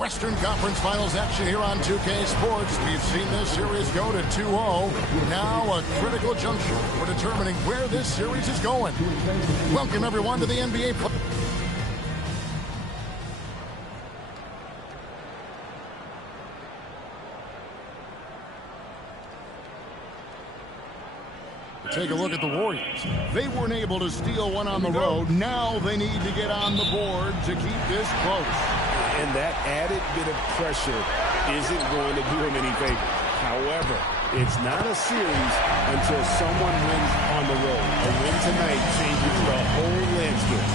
Western Conference Finals action here on 2K Sports. We've seen this series go to 2-0. Now a critical juncture for determining where this series is going. Welcome, everyone, to the NBA play. Take a look at the Warriors. They weren't able to steal one on the road. Now they need to get on the board to keep this close. And that added bit of pressure isn't going to do him any favors. However, it's not a series until someone wins on the road. A win tonight changes the whole landscape.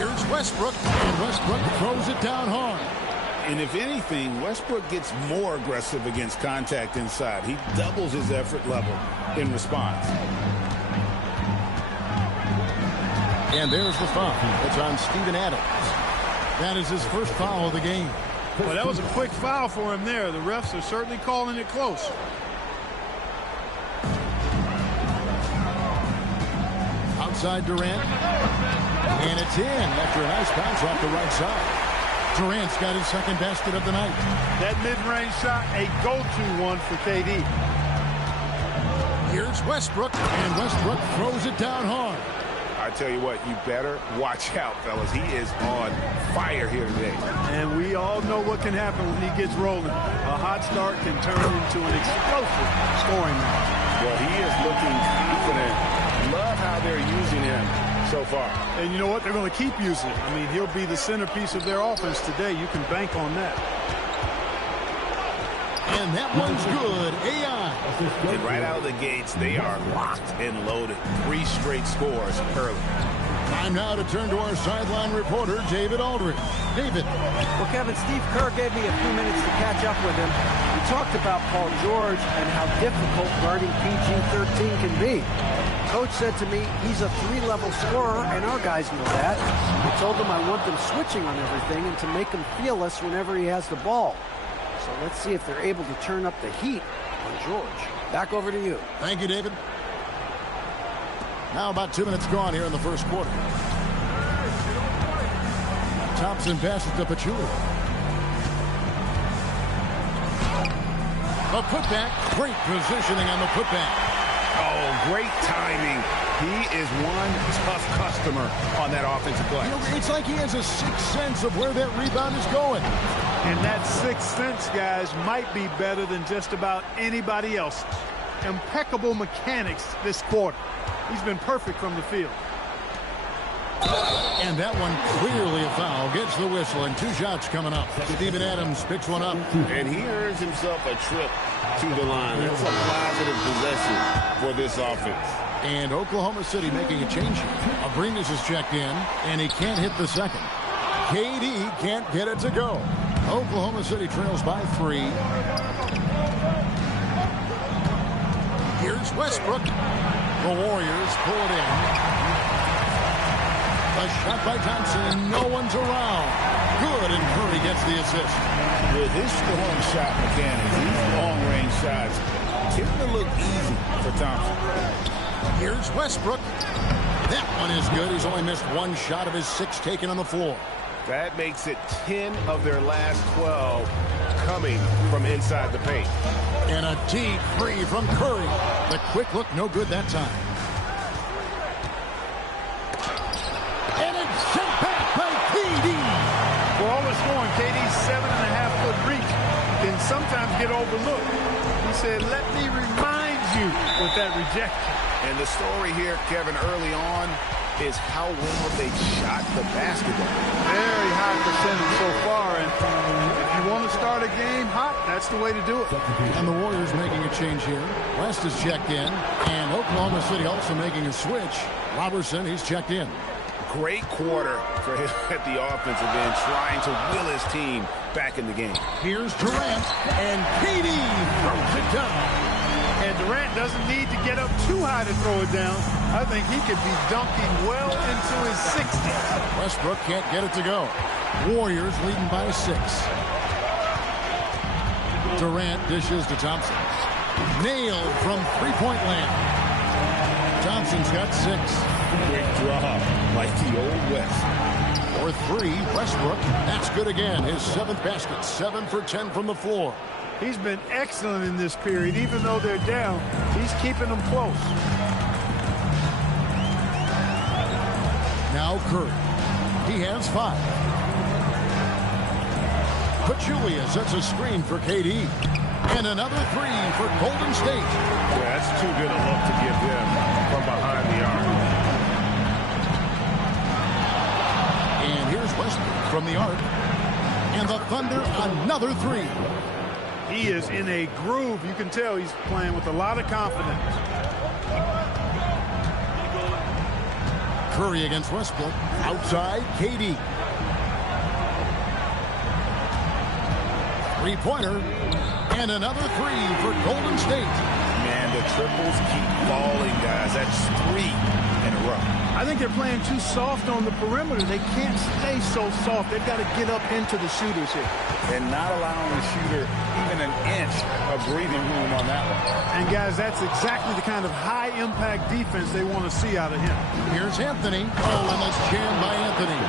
Here's Westbrook, and Westbrook throws it down hard. And if anything, Westbrook gets more aggressive against contact inside. He doubles his effort level in response. And there's the foul. It's on Steven Adams. That is his first foul of the game. Well, that was a quick foul for him there. The refs are certainly calling it close. Outside Durant. And it's in after a nice bounce off the right side. Durant's got his second basket of the night. That mid-range shot, a go-to one for KD. Here's Westbrook, and Westbrook throws it down hard. I tell you what, you better watch out, fellas. He is on fire here today. And we all know what can happen when he gets rolling. A hot start can turn into an explosive scoring match. Well, he is looking confident. Love how they're using him so far. And you know what? They're going to keep using it. I mean, he'll be the centerpiece of their offense today. You can bank on that. And that one's good. AI. And right out of the gates, they are locked and loaded. 3 straight scores early. Time now to turn to our sideline reporter, David Aldridge. David. Well, Kevin, Steve Kerr gave me a few minutes to catch up with him. We talked about Paul George and how difficult guarding PG-13 can be. Coach said to me, he's a 3-level scorer, and our guys know that. I told him I want them switching on everything and to make him fearless whenever he has the ball. So let's see if they're able to turn up the heat on George. Back over to you. Thank you, David. Now about 2 minutes gone here in the first quarter. Thompson passes to Pachulia. A putback. Great positioning on the putback. Oh, great timing. He is one tough customer on that offensive play. You know, it's like he has a sixth sense of where that rebound is going. And that sixth sense, guys, might be better than just about anybody else. Impeccable mechanics this quarter. He's been perfect from the field. And that one clearly a foul. Gets the whistle, and 2 shots coming up. Steven Adams picks one up. And he earns himself a trip to the line. That's a positive possession for this offense. And Oklahoma City making a change here. Abrines is checked in, and he can't hit the second. KD can't get it to go. Oklahoma City trails by 3. Here's Westbrook. The Warriors pull it in. A shot by Thompson, and no one's around. Good, and Curry gets the assist. With his strong shot mechanics, these long-range shots tend to look easy for Thompson. Here's Westbrook. That one is good. He's only missed 1 shot of his 6 taken on the floor. That makes it 10 of their last 12 coming from inside the paint. And a deep 3 from Curry. The quick look, no good that time. And it's sent back by KD. For all the scoring, KD's 7.5-foot reach can sometimes get overlooked. He said, let me remind you with that rejection. And the story here, Kevin, early on is how well they shot the basketball. Very high percentage so far, and if you want to start a game hot, that's the way to do it. And the Warriors making a change here. West is checked in, and Oklahoma City also making a switch. Robertson, he's checked in. Great quarter for him at the offensive end, trying to will his team back in the game. Here's Durant, and KD throws it down. And Durant doesn't need to get up too high to throw it down. I think he could be dunking well into his 60s. Westbrook can't get it to go. Warriors leading by 6. Durant dishes to Thompson. Nailed from three-point land. Thompson's got 6. Quick draw like the old West. For three, Westbrook. That's good again. His 7th basket. 7 for 10 from the floor. He's been excellent in this period. Even though they're down, he's keeping them close. Now Curry. He has 5. Pachulia sets a screen for KD. And another 3 for Golden State. Yeah, that's too good a look to give them from behind the arc. And here's Westbrook from the arc. And the Thunder, another 3. He is in a groove. You can tell he's playing with a lot of confidence. Curry against Westbrook. Outside, KD. Three-pointer. And another 3 for Golden State. Man, the triples keep falling, guys. That's 3 in a row. I think they're playing too soft on the perimeter. They can't stay so soft. They've got to get up into the shooters here. And not allowing the shooter even an inch of breathing room on that one. And, guys, that's exactly the kind of high-impact defense they want to see out of him. Here's Anthony. Oh, and that's jammed by Anthony.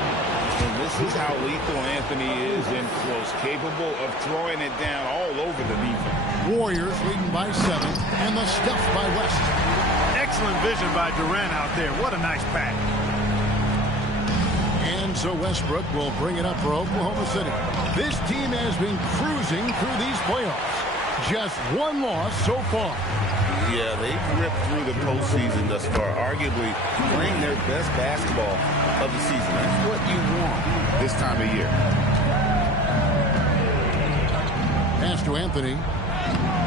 And this is how lethal Anthony is in close, capable of throwing it down all over the defense. Warriors leading by 7, and the stuff by West. Excellent vision by Durant out there. What a nice pass. And so Westbrook will bring it up for Oklahoma City. This team has been cruising through these playoffs. Just 1 loss so far. Yeah, they've ripped through the postseason thus far, arguably playing their best basketball of the season. That's what you want this time of year. Pass to Anthony.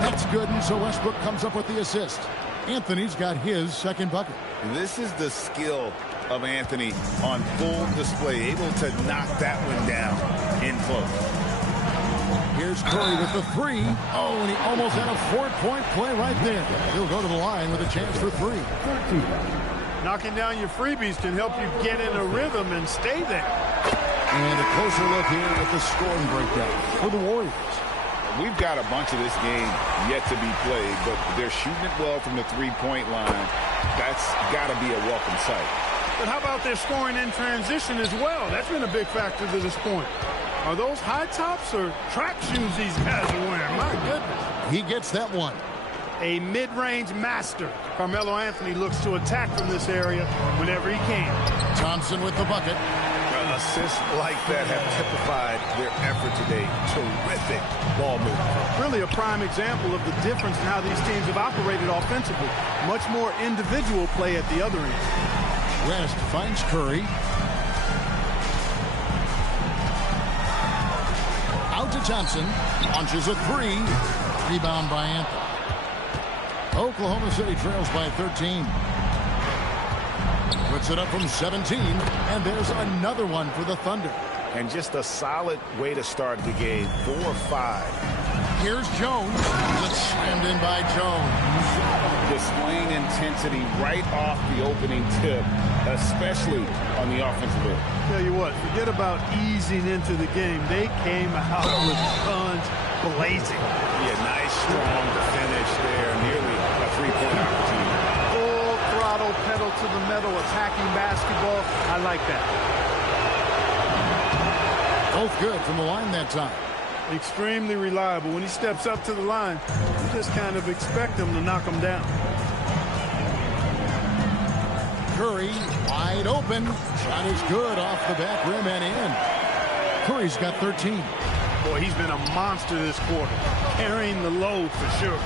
That's good, and so Westbrook comes up with the assist. Anthony's got his 2nd bucket. This is the skill of Anthony on full display, able to knock that one down in close. Here's Curry with the 3. Oh, and he almost had a 4-point play right there. He'll go to the line with a chance for 3. Knocking down your freebies can help you get in a rhythm and stay there. And a closer look here at the scoring breakdown for the Warriors. We've got a bunch of this game yet to be played, but they're shooting it well from the 3-point line. That's got to be a welcome sight. But how about their scoring in transition as well? That's been a big factor to this point. Are those high tops or track shoes these guys are wearing? My goodness. He gets that one. A mid-range master. Carmelo Anthony looks to attack from this area whenever he can. Thompson with the bucket. Assists like that have typified their effort today. Terrific ball movement. Really a prime example of the difference in how these teams have operated offensively. Much more individual play at the other end. West finds Curry. Out to Thompson. Launches a 3. Rebound by Anthony. Oklahoma City trails by 13. Puts it up from 17, and there's another one for the Thunder. And just a solid way to start the game. 4 or 5. Here's Jones. It's slammed in by Jones. Displaying intensity right off the opening tip, especially on the offensive end. Tell you what, forget about easing into the game. They came out with guns blazing. Yeah, nice, strong finish there. Nearly a 3-point opportunity. Full throttle, pedal to the metal, attacking basketball. I like that. Both good from the line that time. Extremely reliable. When he steps up to the line, you just kind of expect him to knock him down. Curry wide open. Shot is good off the back rim and in. Curry's got 13. Boy, he's been a monster this quarter, carrying the load for sure.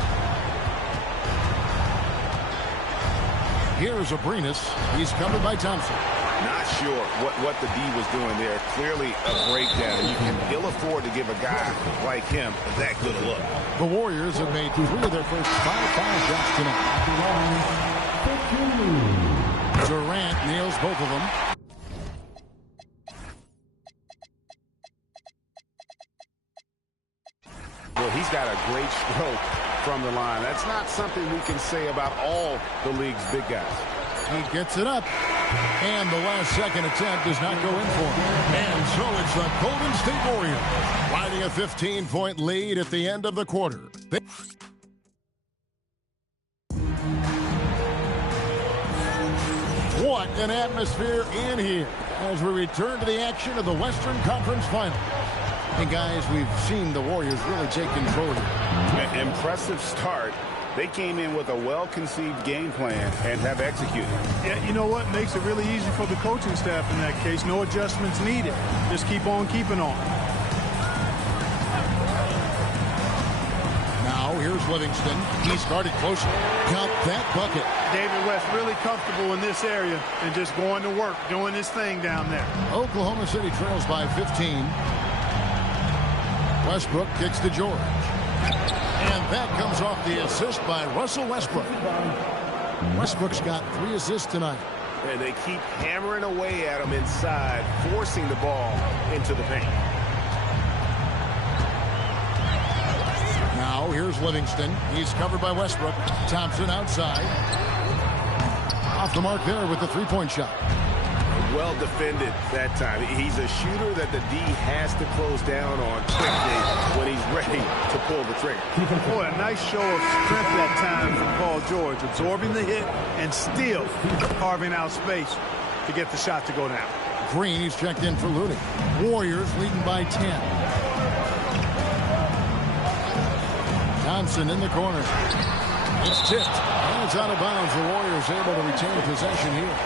Here's Abrinas. He's covered by Thompson. Not sure what the D was doing there. Clearly a breakdown. You can ill afford to give a guy like him that good a look. The Warriors have made 3 of their first 5 foul shots tonight. Durant nails both of them. Well, he's got a great stroke from the line. That's not something we can say about all the league's big guys. He gets it up. And the last second attempt does not go in for him. And so it's the Golden State Warriors riding a 15-point lead at the end of the quarter. What an atmosphere in here. as we return to the action of the Western Conference Finals. Hey, guys, we've seen the Warriors really take control here. Impressive start. They came in with a well-conceived game plan and have executed. Yeah, you know what? Makes it really easy for the coaching staff in that case. No adjustments needed. Just keep on keeping on. Now, here's Livingston. He's guarded closely. Got that bucket. David West really comfortable in this area and just going to work, doing his thing down there. Oklahoma City trails by 15. Westbrook kicks to George. And that comes off the assist by Russell Westbrook. Westbrook's got 3 assists tonight. And they keep hammering away at him inside, forcing the ball into the paint. Now here's Livingston. He's covered by Westbrook. Thompson outside. Off the mark there with the three-point shot. Well defended that time. He's a shooter that the D has to close down on quickly when he's ready to pull the trigger. Boy, a nice show of strength that time from Paul George, absorbing the hit and still carving out space to get the shot to go down. Green, he's checked in for Looney. Warriors leading by 10. Thompson in the corner. It's tipped, and it's out of bounds. The Warriors able to retain possession here.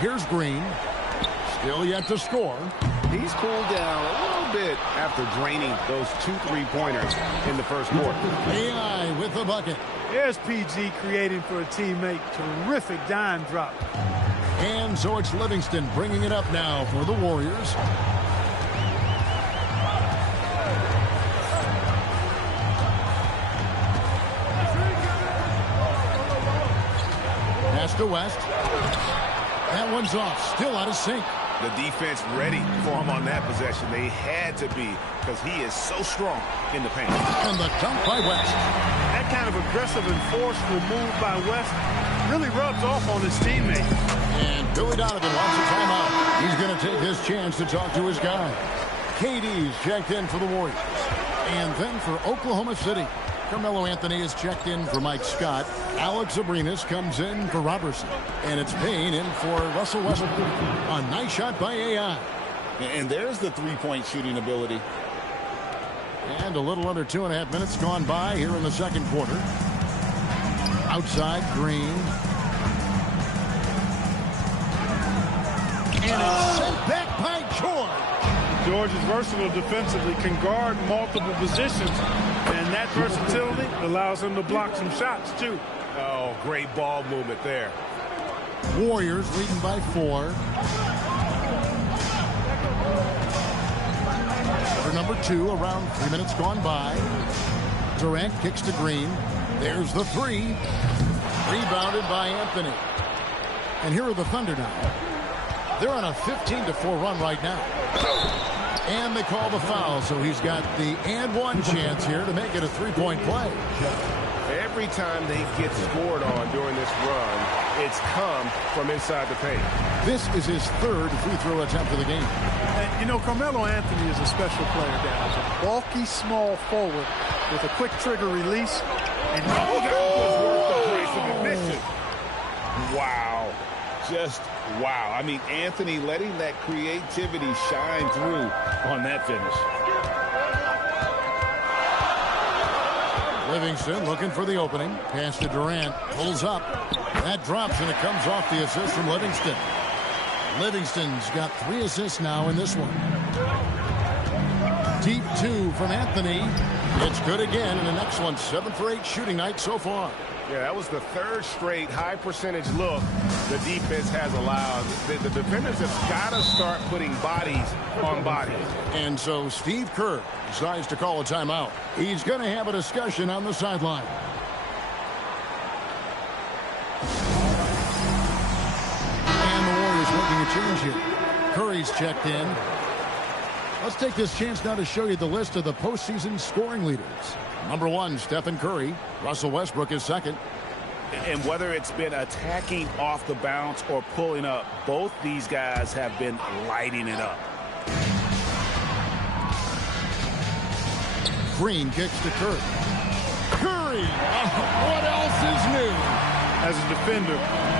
Here's Green. Still yet to score. He's cooled down a little bit after draining those 2 3-pointers in the first quarter. AI with the bucket. There's PG creating for a teammate. Terrific dime drop. And so it's Livingston bringing it up now for the Warriors. Pass to West. That one's off. Still out of sync. The defense ready for him on that possession. They had to be because he is so strong in the paint. And the dunk by West. That kind of aggressive and forceful move by West really rubs off on his teammate. And Billy Donovan wants a timeout. He's going to take this chance to talk to his guy. KD's checked in for the Warriors. And then for Oklahoma City, Carmelo Anthony is checked in for Mike Scott. Alex Abrinas comes in for Robertson. And it's Payne in for Russell Westbrook. A nice shot by AI. And there's the three-point shooting ability. And a little under 2.5 minutes gone by here in the second quarter. Outside, Green. And it's sent back by George. George is versatile defensively, can guard multiple positions, and that versatility allows him to block some shots, too. Oh, great ball movement there. Warriors leading by 4. Quarter number 2, around 3 minutes gone by. Durant kicks to Green. There's the 3. Rebounded by Anthony. And here are the Thunder now. They're on a 15-4 run right now. And they call the foul, so he's got the and one chance here to make it a 3-point play. Every time they get scored on during this run, it's come from inside the paint. This is his 3rd free throw attempt of the game. And, you know, Carmelo Anthony is a special player, guys. A bulky, small forward with a quick trigger release. And that was worth the price of admission. Wow. Just wow. I mean, Anthony letting that creativity shine through on that finish. Livingston looking for the opening. Pass to Durant. Pulls up. That drops, and it comes off the assist from Livingston. Livingston's got 3 assists now in this one. Deep 2 from Anthony. It's good again, and an excellent 7 for 8 shooting night so far. Yeah, that was the 3rd straight high percentage look the defense has allowed. The defenders have got to start putting bodies on bodies. And so Steve Kerr decides to call a timeout. He's going to have a discussion on the sideline. And the Warriors making a change here. Curry's checked in. Let's take this chance now to show you the list of the postseason scoring leaders. Number 1, Stephen Curry. Russell Westbrook is 2nd. And whether it's been attacking off the bounce or pulling up, both these guys have been lighting it up. Green kicks to Curry. Curry three. What else is new? As a defender,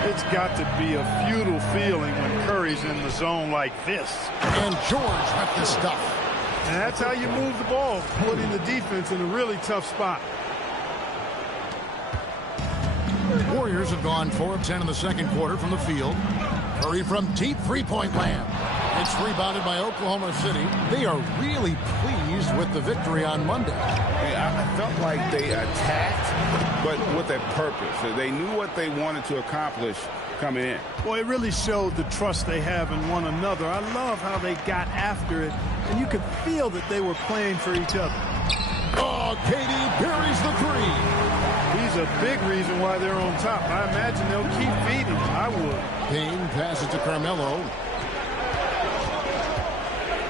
it's got to be a futile feeling when Curry's in the zone like this. And George with the stuff. And that's how you move the ball, putting the defense in a really tough spot. Warriors have gone 4 of 10 in the second quarter from the field. Curry from deep three-point land. It's rebounded by Oklahoma City. They are really pleased with the victory on Monday. I felt like they attacked, but with a purpose. They knew what they wanted to accomplish coming in. Well, it really showed the trust they have in one another. I love how they got after it, and you could feel that they were playing for each other. Oh, KD buries the three. He's a big reason why they're on top. I imagine they'll keep feeding him. I would. Payne passes to Carmelo.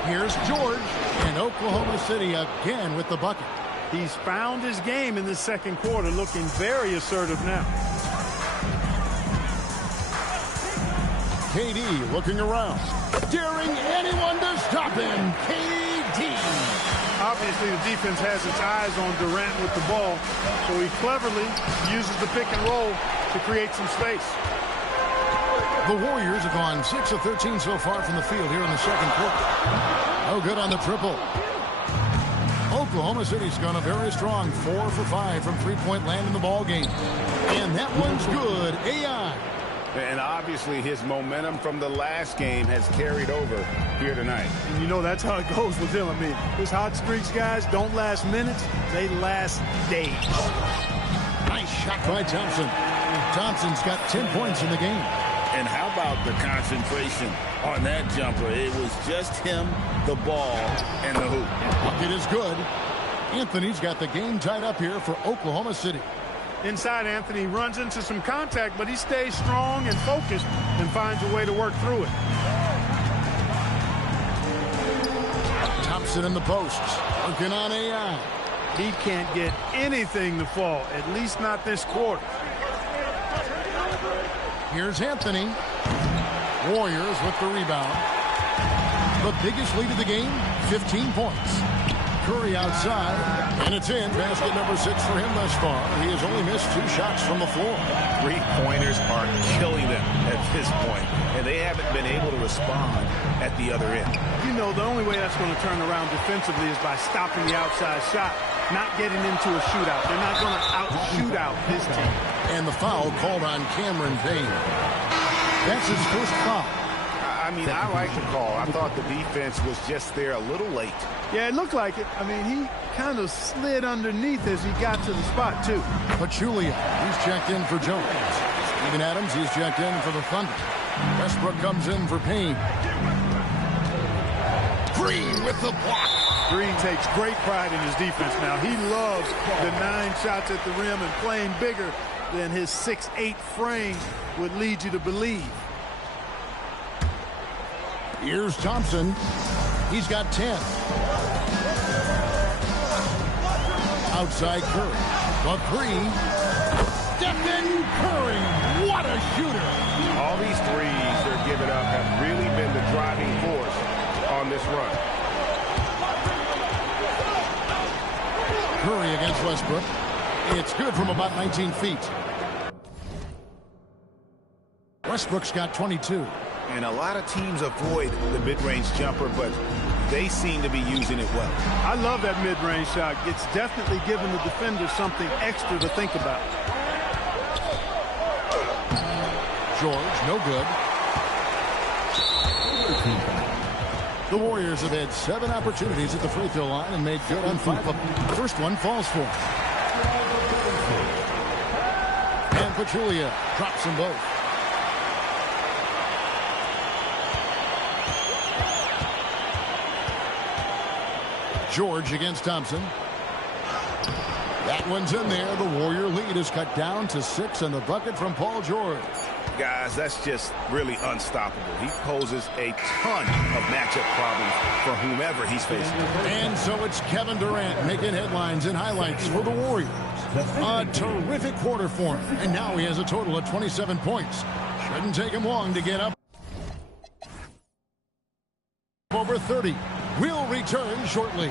Here's George, and Oklahoma City again with the bucket. He's found his game in the second quarter, looking very assertive now. KD looking around, daring anyone to stop him. KD. Obviously, the defense has its eyes on Durant with the ball, so he cleverly uses the pick and roll to create some space. The Warriors have gone 6 of 13 so far from the field here in the second quarter. No good on the triple. Oklahoma City's gone a very strong 4 for 5 from three-point land in the ball game. And that one's good. AI. And obviously his momentum from the last game has carried over here tonight. And you know that's how it goes with him. I mean, his hot streaks, guys, don't last minutes. They last days. Nice shot by Thompson. Thompson's got 10 points in the game. And how about the concentration on that jumper? It was just him, the ball, and the hoop. Bucket is good. Anthony's got the game tied up here for Oklahoma City. Inside, Anthony runs into some contact, but he stays strong and focused and finds a way to work through it. Thompson in the posts, working on AI. He can't get anything to fall, at least not this quarter. Here's Anthony. Warriors with the rebound. The biggest lead of the game, 15 points. Curry outside, and it's in. Basket number 6 for him thus far. He has only missed 2 shots from the floor. Three-pointers are killing them at this point, and they haven't been able to respond at the other end. You know, the only way that's going to turn around defensively is by stopping the outside shot, not getting into a shootout. They're not going to out-shoot out his team. And the foul called on Cameron Payne. That's his first foul. I mean, I like the call. I thought the defense was just there a little late. Yeah, it looked like it. I mean, he kind of slid underneath as he got to the spot, too. Pachulia, he's checked in for Jones. Steven Adams, he's checked in for the Thunder. Westbrook comes in for Payne. Green with the block. Green takes great pride in his defense now. He loves the 9 shots at the rim and playing bigger than his 6'8" frame would lead you to believe. Here's Thompson. He's got 10. Outside Curry. The 3. Stephen Curry. What a shooter. All these threes they're giving up have really been the driving force on this run. Curry against Westbrook. It's good from about 19 feet. Westbrook's got 22. And a lot of teams avoid the mid-range jumper, but they seem to be using it well. I love that mid-range shot. It's definitely giving the defender something extra to think about. George, no good. The Warriors have had 7 opportunities at the free throw line and made good on 5 of them. The first one falls for him. And Pachulia drops them both. George against Thompson. That one's in there. The Warrior lead is cut down to 6 and the bucket from Paul George. Guys, that's just really unstoppable. He poses a ton of matchup problems for whomever he's facing. And so it's Kevin Durant making headlines and highlights for the Warriors. A terrific quarter for him. And now he has a total of 27 points. Shouldn't take him long to get up over 30. We'll return shortly.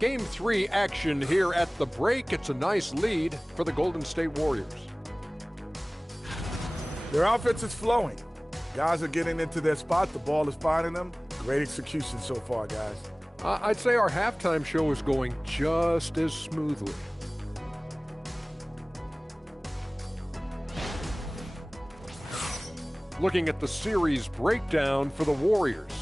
Game 3 action here at the break. It's a nice lead for the Golden State Warriors. Their offense is flowing. Guys are getting into their spot. The ball is finding them. Great execution so far, guys. I'd say our halftime show is going just as smoothly. Looking at the series breakdown for the Warriors.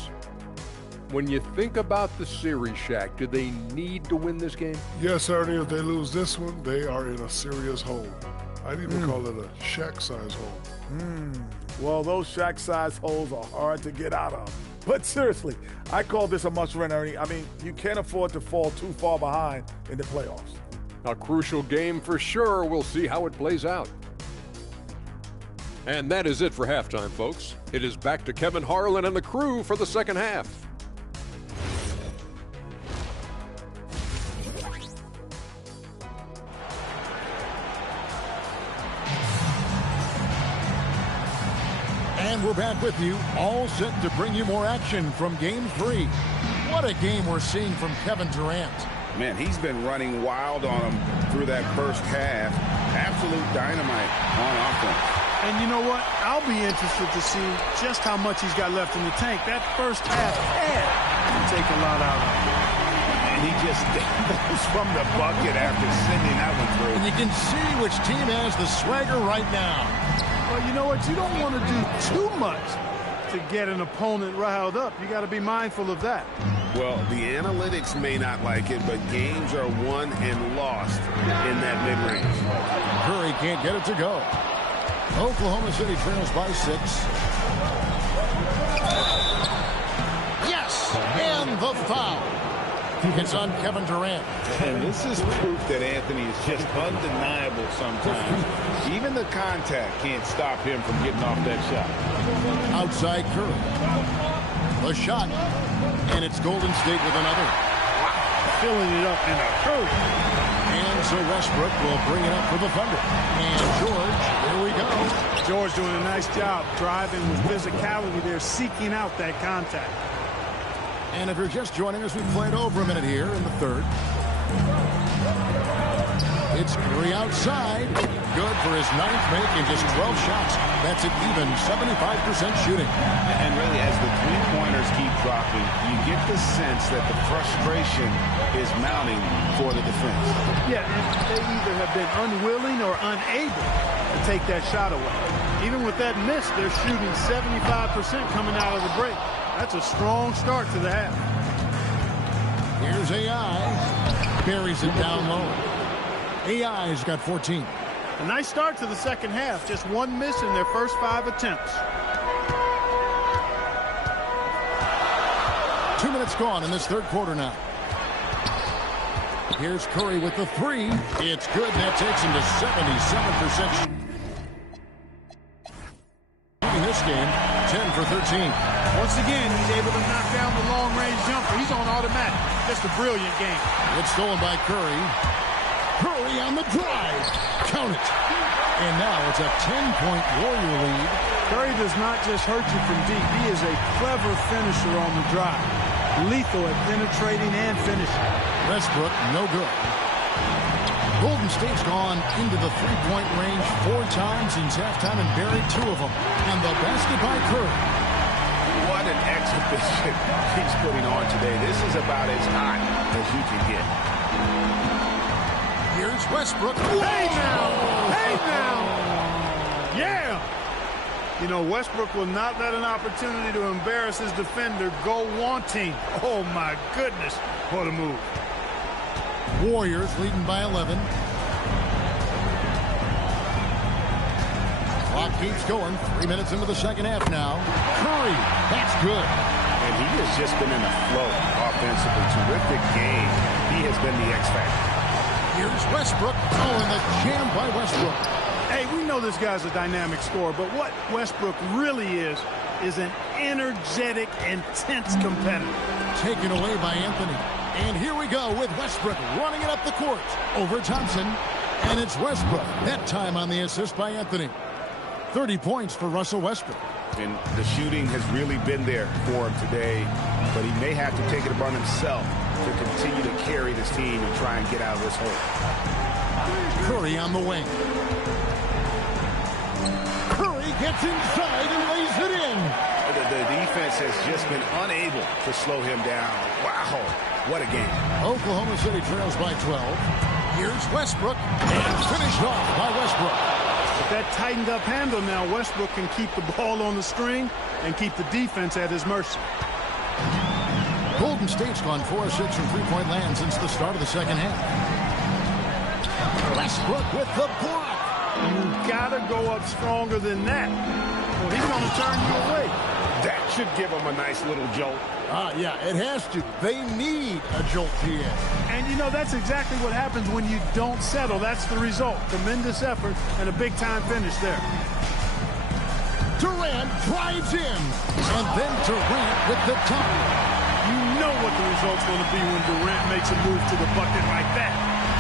When you think about the series, Shaq, do they need to win this game? Yes, Ernie. If they lose this one, they are in a serious hole. I'd even call it a Shaq-size hole. Well, those Shaq-size holes are hard to get out of. But seriously, I call this a must-win, Ernie. I mean, you can't afford to fall too far behind in the playoffs. A crucial game for sure. We'll see how it plays out. And that is it for halftime, folks. It is back to Kevin Harlan and the crew for the second half. And we're back with you, all set to bring you more action from Game 3. What a game we're seeing from Kevin Durant. Man, he's been running wild on him through that first half. Absolute dynamite on offense. And you know what? I'll be interested to see just how much he's got left in the tank. That first half can take a lot out of him. And he just goes from the bucket after sending that one through. And you can see which team has the swagger right now. Well, you know what? You don't want to do too much to get an opponent riled up. You got to be mindful of that. Well, the analytics may not like it, but games are won and lost in that mid-range. Curry can't get it to go. Oklahoma City trails by 6. Yes! And the foul. It's on Kevin Durant. And this is proof that Anthony is just undeniable sometimes. Even the contact can't stop him from getting off that shot. Outside Curry. The shot. And it's Golden State with another. Filling it up in a hurry. And so Westbrook will bring it up for the Thunder. And George, here we go. George doing a nice job driving with physicality there, seeking out that contact. And if you're just joining us, we've played over a minute here in the third. It's Curry outside. Good for his 9th make in just 12 shots. That's an even 75% shooting. And really, as the three-pointers keep dropping, you get the sense that the frustration is mounting for the defense. Yeah, and they either have been unwilling or unable to take that shot away. Even with that miss, they're shooting 75% coming out of the break. That's a strong start to the half. Here's AI. Buries it down low. AI's got 14. A nice start to the second half. Just one miss in their first 5 attempts. 2 minutes gone in this third quarter now. Here's Curry with the 3. It's good. That takes him to 77%. This game, 10 for 13. Once again, he's able to knock down the long-range jumper. He's on automatic. Just a brilliant game. It's stolen by Curry. Curry on the drive. Count it. And now it's a 10-point Warrior lead. Curry does not just hurt you from deep. He is a clever finisher on the drive. Lethal at penetrating and finishing. Westbrook, no good. Golden State's gone into the three-point range 4 times since halftime and buried 2 of them. And the basket by Curry. What an exhibition he's putting on today. This is about as hot as you can get. Here's Westbrook. Hey now! Hey now! Yeah! You know, Westbrook will not let an opportunity to embarrass his defender go wanting. Oh, my goodness. What a move. Warriors leading by 11. Clock keeps going. 3 minutes into the second half now. Curry, that's good. And he has just been in a flow offensively. Terrific game. He has been the X factor. Here's Westbrook. Oh, and the jam by Westbrook. Hey, we know this guy's a dynamic scorer, but what Westbrook really is an energetic, intense competitor. Taken away by Anthony. And here we go with Westbrook running it up the court over Thompson. And it's Westbrook, that time on the assist by Anthony. 30 points for Russell Westbrook. And the shooting has really been there for him today, but he may have to take it upon himself to to continue to carry this team and try and get out of this hole. Curry on the wing. Curry gets inside and lays it in. The defense has just been unable to slow him down. Wow, what a game. Oklahoma City trails by 12. Here's Westbrook, and finished off by Westbrook. With that tightened up handle now, Westbrook can keep the ball on the string and keep the defense at his mercy. Golden State's gone 4 of 6 from three-point land since the start of the second half. Westbrook with the block. You gotta go up stronger than that, or he's gonna turn you away. That should give him a nice little jolt. Yeah, it has to. They need a jolt, PA. And, you know, that's exactly what happens when you don't settle. That's the result. Tremendous effort and a big-time finish there. Durant drives in. And then Durant with the top. You know what the result's going to be when Durant makes a move to the bucket like that.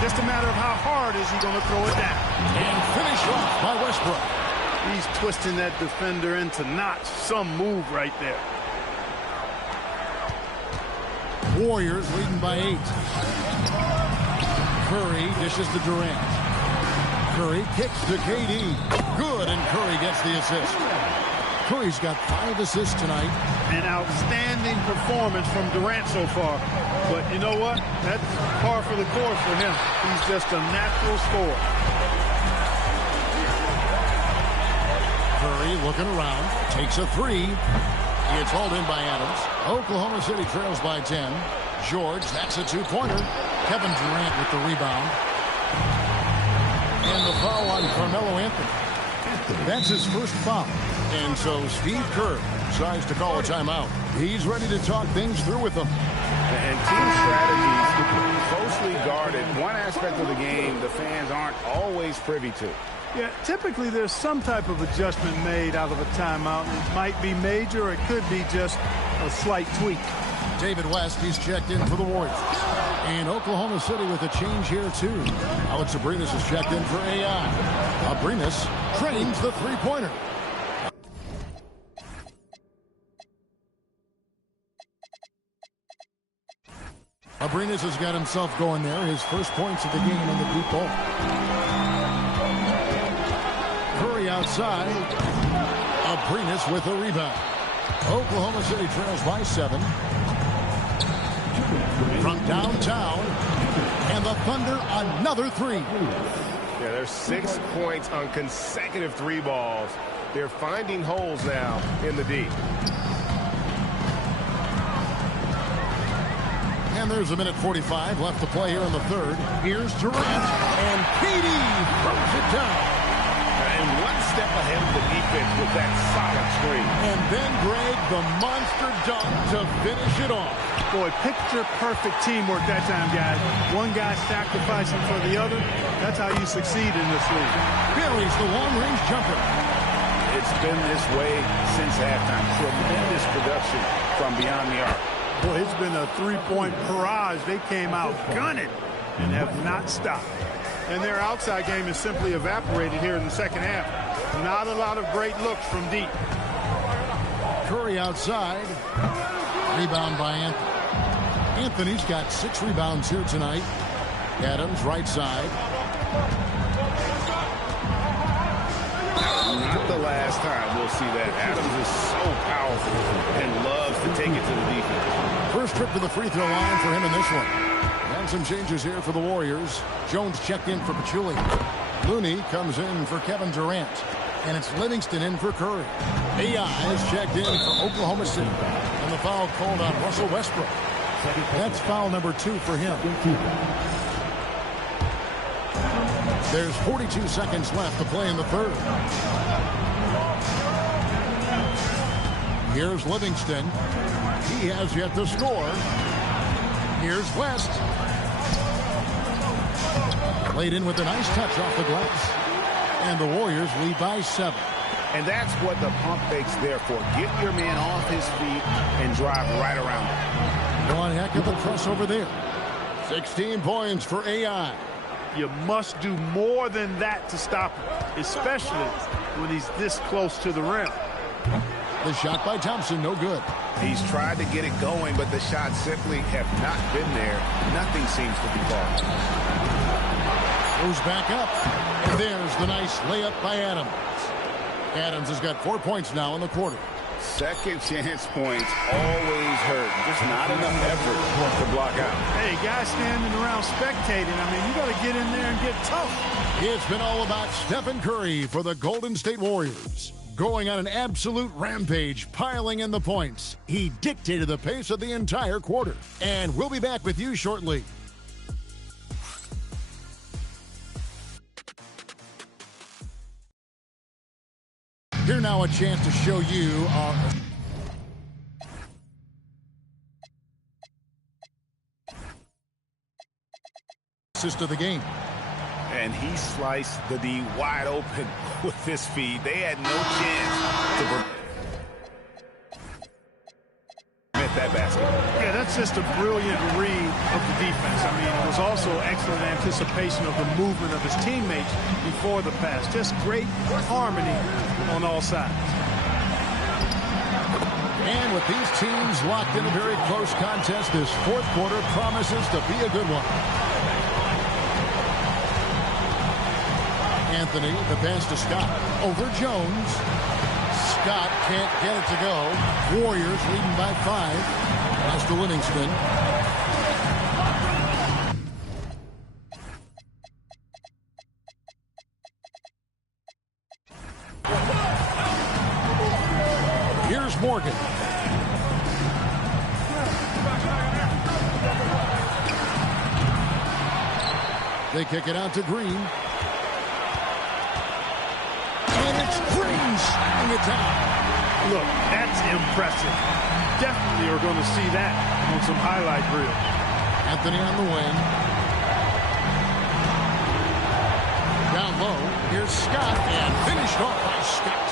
Just a matter of how hard is he going to throw it down. And finish off by Westbrook. He's twisting that defender into knots. Some move right there. Warriors leading by 8. Curry dishes to Durant. Curry kicks to KD. Good, and Curry gets the assist. Curry's got 5 assists tonight. An outstanding performance from Durant so far. But you know what? That's par for the course for him. He's just a natural scorer. Curry looking around. Takes a 3. It's hauled in by Adams. Oklahoma City trails by 10. George, that's a 2-pointer. Kevin Durant with the rebound. And the foul on Carmelo Anthony. That's his first foul. And so Steve Kerr decides to call a timeout. He's ready to talk things through with them. And team strategies closely guarded. One aspect of the game the fans aren't always privy to. Yeah, typically there's some type of adjustment made out of a timeout. It might be major, or it could be just a slight tweak. David West, he's checked in for the Warriors. And Oklahoma City with a change here, too. Alex Abrinas is checked in for AI. Abrinas trains the three-pointer. Abrinas has got himself going there. His first points of the game in the deep ball. Curry outside. Abrinas with a rebound. Oklahoma City trails by 7. From downtown. And the Thunder another 3. Yeah, there's 6 points on consecutive 3 balls. They're finding holes now in the D. And there's a minute 45 left to play here in the third. Here's Durant, and KD throws it down. And one step ahead of the defense with that solid screen. And then Greg, the monster dunk to finish it off. Boy, picture-perfect teamwork that time, guys. One guy sacrificing for the other. That's how you succeed in this league. Buries the long-range jumper. It's been this way since halftime. Tremendous production from beyond the arc. Boy, it's been a three-point barrage. They came out gunning and have not stopped. And their outside game is simply evaporated here in the second half. Not a lot of great looks from deep. Curry outside. Rebound by Anthony. Anthony's got 6 rebounds here tonight. Adams right side. Not the last time we'll see that. Adams is so powerful and loves to take it to the defense. First trip to the free throw line for him in this one. And some changes here for the Warriors. Jones checked in for Pachulia. Looney comes in for Kevin Durant. And it's Livingston in for Curry. AI is checked in for Oklahoma City. And the foul called on Russell Westbrook. That's foul number 2 for him. There's 42 seconds left to play in the third. Here's Livingston. He has yet to score. Here's West. Laid in with a nice touch off the glass. And the Warriors lead by 7. And that's what the pump fakes there for. Get your man off his feet and drive right around him. One heck of a press over there. 16 points for AI. You must do more than that to stop him, especially when he's this close to the rim. The shot by Thompson, no good. He's tried to get it going, but the shots simply have not been there. Nothing seems to be falling. Goes back up. And there's the nice layup by Adams. Adams has got 4 points now in the quarter. Second chance points always hurt. Just not enough effort to block out. Hey, guys standing around spectating. I mean, you got to get in there and get tough. It's been all about Stephen Curry for the Golden State Warriors. Going on an absolute rampage, piling in the points. He dictated the pace of the entire quarter. And we'll be back with you shortly. Here now a chance to show you our assist of the game. And he sliced the D wide open with his feed. They had no chance to prevent that basket. Yeah, that's just a brilliant read of the defense. I mean, it was also excellent anticipation of the movement of his teammates before the pass. Just great harmony on all sides. And with these teams locked in a very close contest, this fourth quarter promises to be a good one. Anthony, the pass to Scott. Over Jones. Scott can't get it to go. Warriors leading by 5. Pass to Livingston. Here's Morgan. They kick it out to Green. Shutting it down. Look, that's impressive. Definitely are going to see that on some highlight reel. Anthony on the wing. Down low. Here's Scott, and finished off by Scott.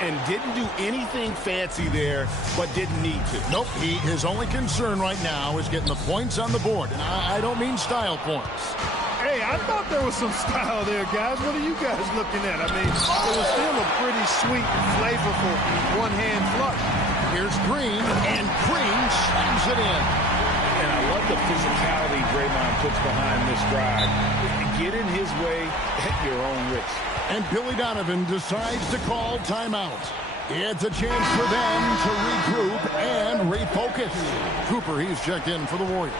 And didn't do anything fancy there, but didn't need to. Nope. His only concern right now is getting the points on the board. And I don't mean style points. Hey, I thought there was some style there, guys. What are you guys looking at? I mean, it was still a pretty sweet, flavorful one-hand flush. Here's Green, and Green slams it in. And I love the physicality Draymond puts behind this drive. Get in his way at your own risk. And Billy Donovan decides to call timeout. It's a chance for them to regroup and refocus. Cooper, he's checked in for the Warriors.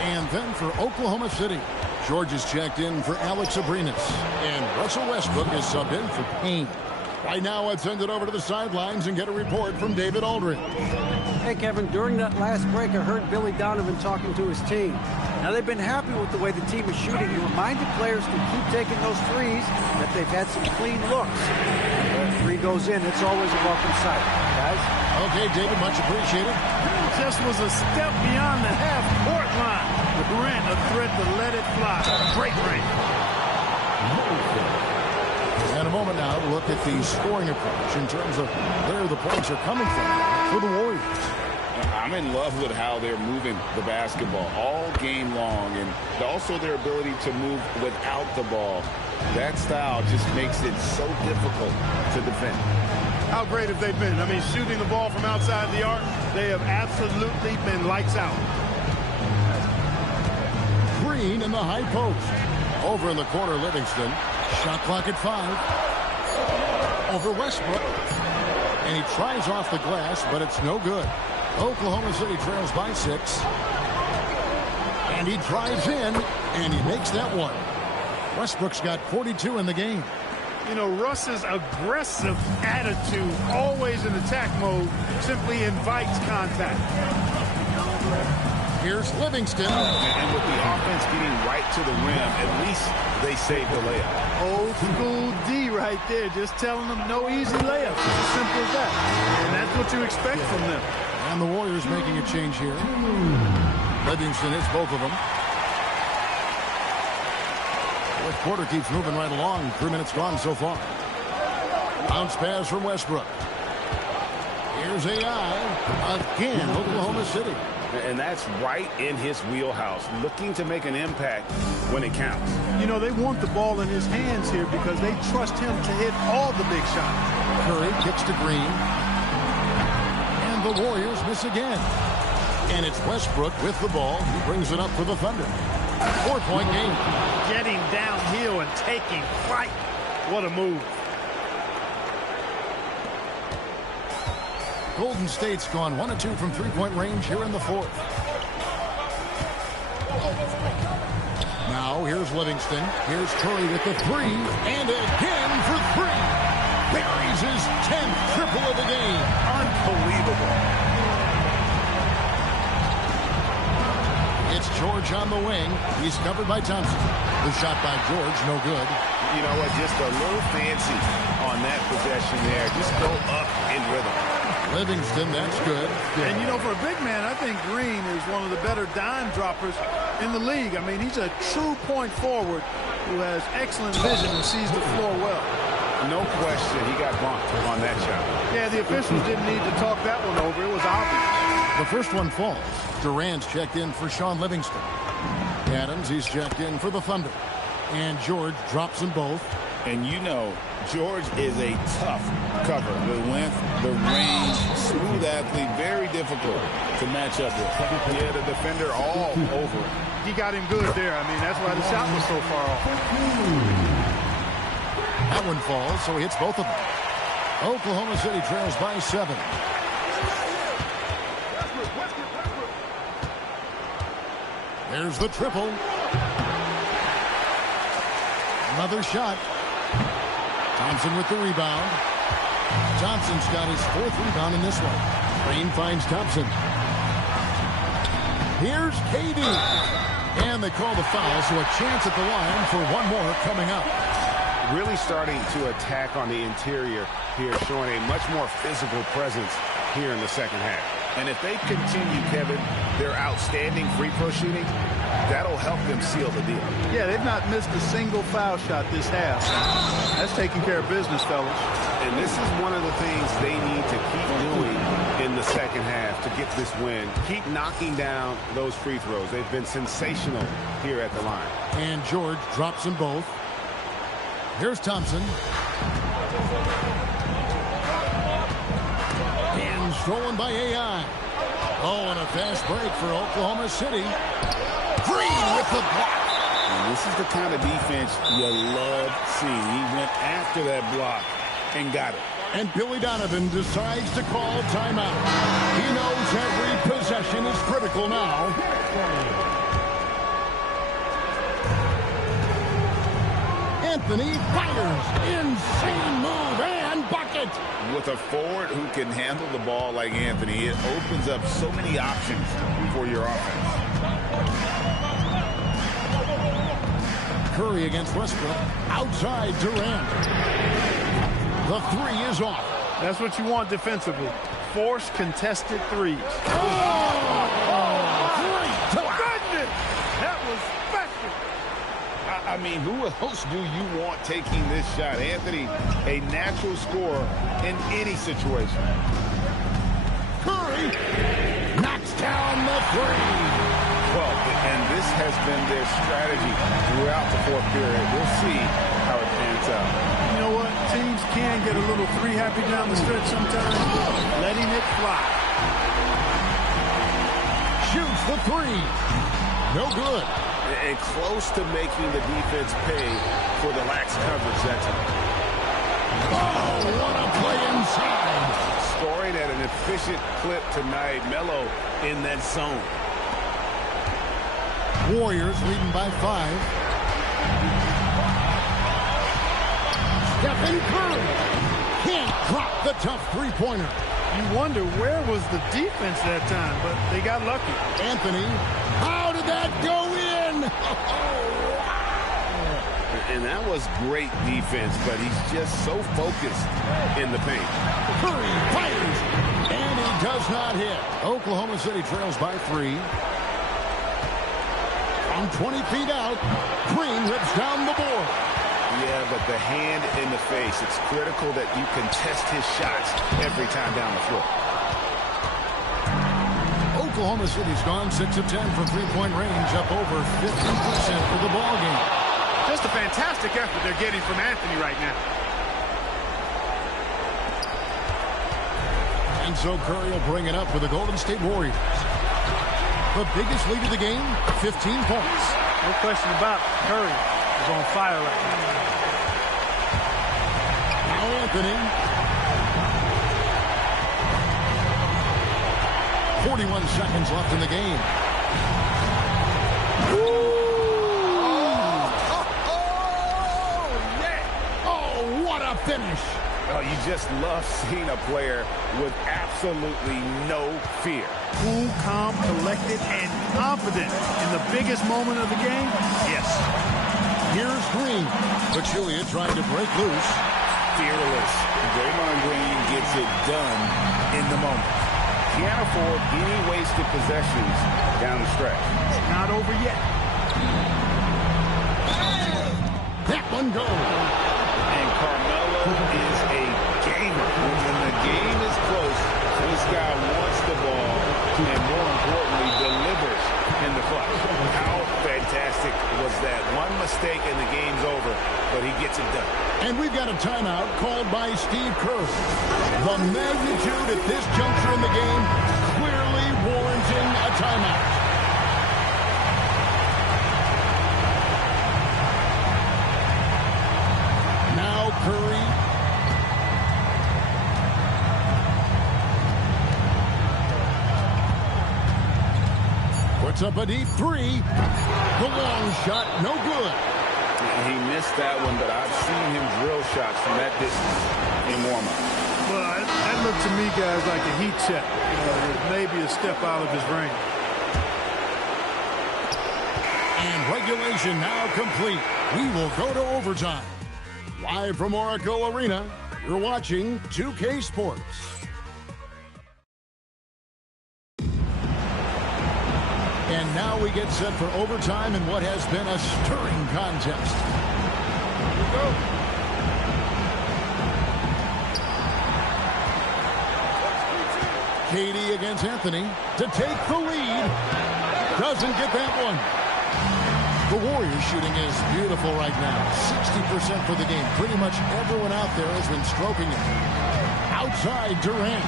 And then for Oklahoma City, George is checked in for Alex Abrinas. And Russell Westbrook is subbed in for Payne. Right now, let's send it over to the sidelines and get a report from David Aldridge. Hey, Kevin, during that last break, I heard Billy Donovan talking to his team. Now, they've been happy with the way the team is shooting. He reminded players to keep taking those threes, that they've had some clean looks. When the three goes in, it's always a welcome sight, guys. Okay, David, much appreciated. Just was a step beyond the half-court line. Durant, a threat to let it fly. Great range. And a moment now to look at the scoring approach in terms of where the points are coming from for the Warriors. I'm in love with how they're moving the basketball all game long, and also their ability to move without the ball. That style just makes it so difficult to defend. How great have they been? I mean, shooting the ball from outside the arc, they have absolutely been lights out. Green in the high post. Over in the corner, Livingston. Shot clock at 5. Over Westbrook. And he tries off the glass, but it's no good. Oklahoma City trails by 6. And he drives in, and he makes that one. Westbrook's got 42 in the game. You know, Russ's aggressive attitude, always in attack mode, simply invites contact. Here's Livingston. And with the offense getting right to the rim, at least they saved the layup. Old school D right there, just telling them no easy layups. It's as simple as that. And that's what you expect from them. And the Warriors making a change here. Livingston hits both of them. Fourth quarter keeps moving right along. 3 minutes gone so far. Bounce pass from Westbrook. Here's AI. Again, Oklahoma City. And that's right in his wheelhouse, looking to make an impact when it counts. You know, they want the ball in his hands here because they trust him to hit all the big shots. Curry kicks to Green. And And the Warriors miss again. And it's Westbrook with the ball. He brings it up for the Thunder. 4-point game. Getting downhill and taking flight. What a move. Golden State's gone 1 of 2 from three-point range here in the fourth. Now here's Livingston. Here's Curry with the three. And again for three. Buries his 10th triple of the game. Unbelievable. It's George on the wing. He's covered by Thompson. The shot by George, no good. You know what? Just a little fancy on that possession there. Just go up in rhythm. Livingston, that's good. And, you know, for a big man, I think Green is one of the better dime droppers in the league. I mean, he's a true point forward who has excellent vision and sees the floor well. No question, he got bumped on that shot. Yeah, the officials didn't need to talk that one over. It was obvious. The first one falls. Durant's checked in for Sean Livingston. Adams, he's checked in for the Thunder. And George drops them both. And you know, George is a tough cover. The length, the range, smooth athlete, very difficult to match up with. Yeah, the defender all over it. He got him good there. I mean, that's why the shot was so far off. That one falls, so he hits both of them. Oklahoma City trails by 7. There's the triple. Another shot. Thompson with the rebound. Thompson's got his 4th rebound in this one. Green finds Thompson. Here's KD. And they call the foul, so a chance at the line for one more coming up. Really starting to attack on the interior here, showing a much more physical presence here in the second half. And if they continue, Kevin, their outstanding free throw shooting, that'll help them seal the deal. Yeah, they've not missed a single foul shot this half. That's taking care of business, fellas. And this is one of the things they need to keep doing in the second half to get this win. Keep knocking down those free throws. They've been sensational here at the line. And George drops them both. Here's Thompson. And stolen by AI. Oh, and a fast break for Oklahoma City. Green with the block. And this is the kind of defense you love seeing. He went after that block and got it. And Billy Donovan decides to call timeout. He knows every possession is critical now. Anthony fires. Insane move and bucket. With a forward who can handle the ball like Anthony, it opens up so many options for your offense. Curry against Westbrook. Outside Durant. The three is off. That's what you want defensively. Force contested threes. Goodness! That was special. I mean, who else do you want taking this shot? Anthony, a natural scorer in any situation. Curry knocks down the three. Well, and this has been their strategy throughout the fourth period. We'll see how it pans out. You know what? Teams can get a little three happy down the stretch sometimes. Letting it fly. Shoots the three. No good. And close to making the defense pay for the lax coverage that time. Oh, what a play inside. Scoring at an efficient clip tonight. Melo in that zone. Warriors leading by 5. Stephen Curry can't drop the tough three-pointer. You wonder where was the defense that time, but they got lucky. Anthony, how did that go in? And that was great defense, but he's just so focused in the paint. Curry fires, and he does not hit. Oklahoma City trails by 3. From 20 feet out, Green rips down the board. Yeah, but the hand in the face, it's critical that you contest his shots every time down the floor. Oklahoma City's gone 6 of 10 from three-point range, up over 50% for the ball game. Just a fantastic effort they're getting from Anthony right now. And so Curry will bring it up for the Golden State Warriors. The biggest lead of the game, 15 points. No question about it. Curry is on fire right now. Now Anthony. 41 seconds left in the game. What a finish. Oh, you just love seeing a player with absolutely no fear. Cool, calm, collected, and confident in the biggest moment of the game? Yes. Here's Green. Pachulia trying to break loose. Fearless. Draymond Green gets it done in the moment. Can't afford any wasted possessions down the stretch. It's not over yet. That one goes. And Carmelo is a gamer. When the game is close, this guy wants the ball and, more importantly, delivers in the clutch. How fantastic was that? One mistake and the game's over, but he gets it done. And we've got a timeout called by Steve Kerr. The magnitude at this juncture in the game clearly warranting a timeout. Curry. Puts up a deep three. The long shot, no good. He missed that one, but I've seen him drill shots from that distance in warm-up. Well, that looked to me, guys, like a heat check. Maybe a step out of his range. And regulation now complete. We will go to overtime. Live from Oracle Arena, you're watching 2K Sports. And now we get set for overtime in what has been a stirring contest. Here we go. KD against Anthony to take the lead. Doesn't get that one. The Warriors shooting is beautiful right now. 60% for the game. Pretty much everyone out there has been stroking it. Outside Durant.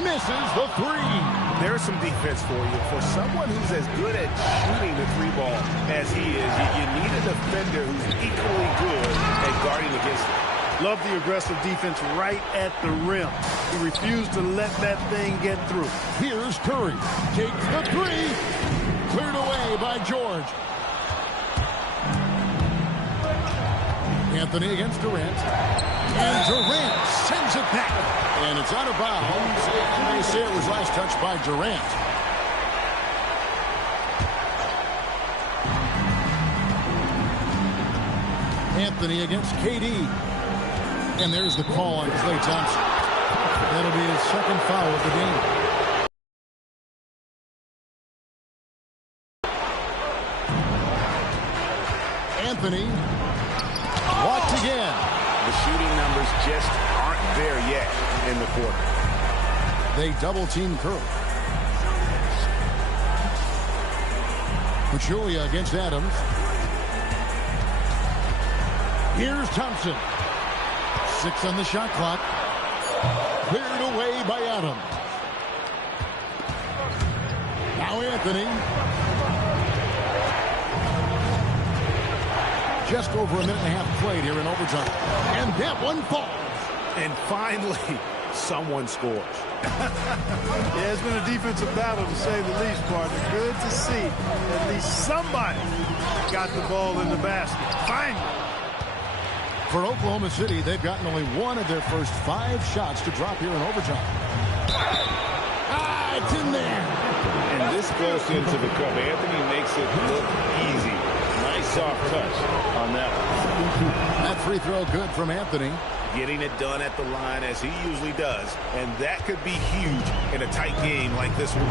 Misses the three. There's some defense for you. For someone who's as good at shooting the three ball as he is, you need a defender who's equally good at guarding against it. Love the aggressive defense right at the rim. He refused to let that thing get through. Here's Curry. Takes the three. Cleared away by George. Anthony against Durant. And Durant sends it back. And it's out of bounds. And they say it was last touched by Durant. Anthony against KD. And there's the call on Klay Thompson. That'll be his second foul of the game. Anthony blocked again. The shooting numbers just aren't there yet in the quarter. They double-team Curry. Pachulia against Adams. Here's Thompson. 6 on the shot clock. Cleared away by Adams. Now Anthony. Just over a minute and a half played here in overtime. And that one falls. And finally, someone scores. Yeah, it's been a defensive battle, to say the least, partner. Good to see at least somebody got the ball in the basket. Finally. For Oklahoma City, they've gotten only one of their first 5 shots to drop here in overtime. It's in there. And this goes into the cup. Anthony makes it look easy. Nice soft touch on that one. That free throw good from Anthony. Getting it done at the line as he usually does. And that could be huge in a tight game like this one.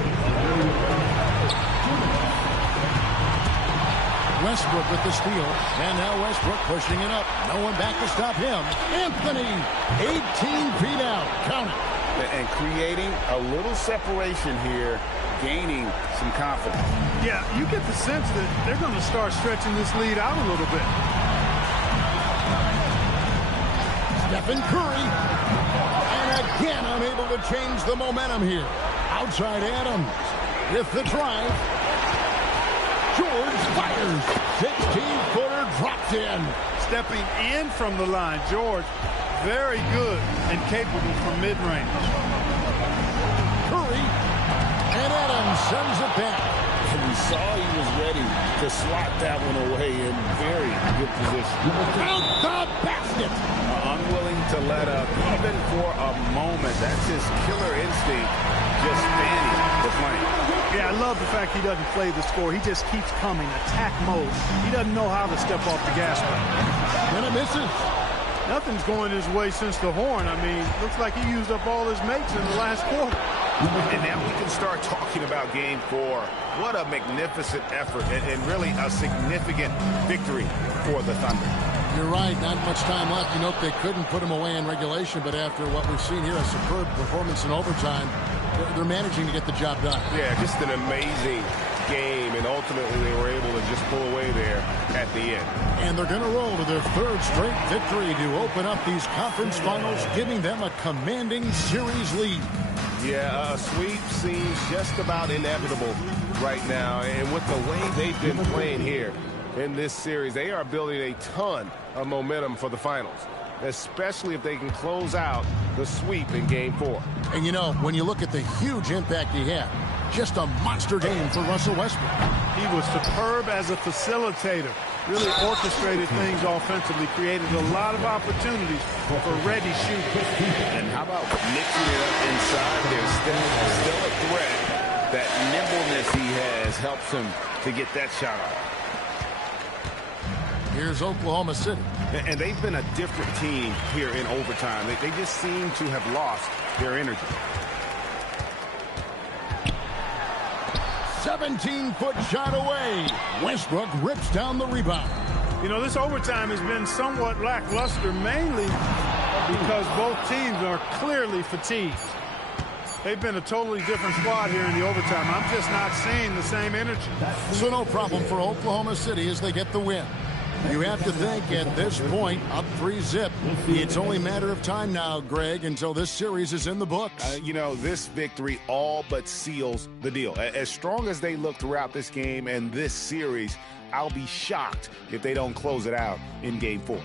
Westbrook with the steal. And now Westbrook pushing it up. No one back to stop him. Anthony, 18 feet out. Count it. And creating a little separation here, gaining some confidence. Yeah, you get the sense that they're going to start stretching this lead out a little bit. Stephen Curry. And Again, unable to change the momentum here. Outside Adams with the drive. George fires. 16-footer dropped in. Stepping in from the line, George, very good and capable from mid-range. Curry, and Adams sends it back. And we saw he was ready to slot that one away in very good position. Count the basket. Unwilling to let up, even for a moment. That's his killer instinct, just fanning the flame. Yeah, I love the fact he doesn't play the score. He just keeps coming, attack mode. He doesn't know how to step off the gas pedal. And it misses. Nothing's going his way since the horn. I mean, looks like he used up all his mates in the last quarter. And now we can start talking about Game 4. What a magnificent effort and really a significant victory for the Thunder. You're right, not much time left. You know, they couldn't put him away in regulation, but after what we've seen here, a superb performance in overtime, they're managing to get the job done. Yeah, just an amazing game, and ultimately they were able to just pull away there at the end. And they're going to roll to their third straight victory to open up these conference finals, giving them a commanding series lead. Yeah, a sweep seems just about inevitable right now, and with the way they've been playing here in this series, they are building a ton of momentum for the finals, especially if they can close out the sweep in Game 4. And you know, when you look at the huge impact he had, just a monster game for Russell Westbrook. He was superb as a facilitator. Really orchestrated things offensively, created a lot of opportunities for ready shooting. And how about mixing it up inside there? Still a threat. That nimbleness he has helps him to get that shot off. Here's Oklahoma City. And they've been a different team here in overtime. They just seem to have lost their energy. 17-foot shot away. Westbrook rips down the rebound. You know, this overtime has been somewhat lackluster, mainly because both teams are clearly fatigued. They've been a totally different squad here in the overtime. I'm just not seeing the same energy. So no problem for Oklahoma City as they get the win. You have to think at this point, up 3-zip. It's only a matter of time now, Greg, until this series is in the books. You know, this victory all but seals the deal. As strong as they look throughout this game and this series, I'll be shocked if they don't close it out in Game 4.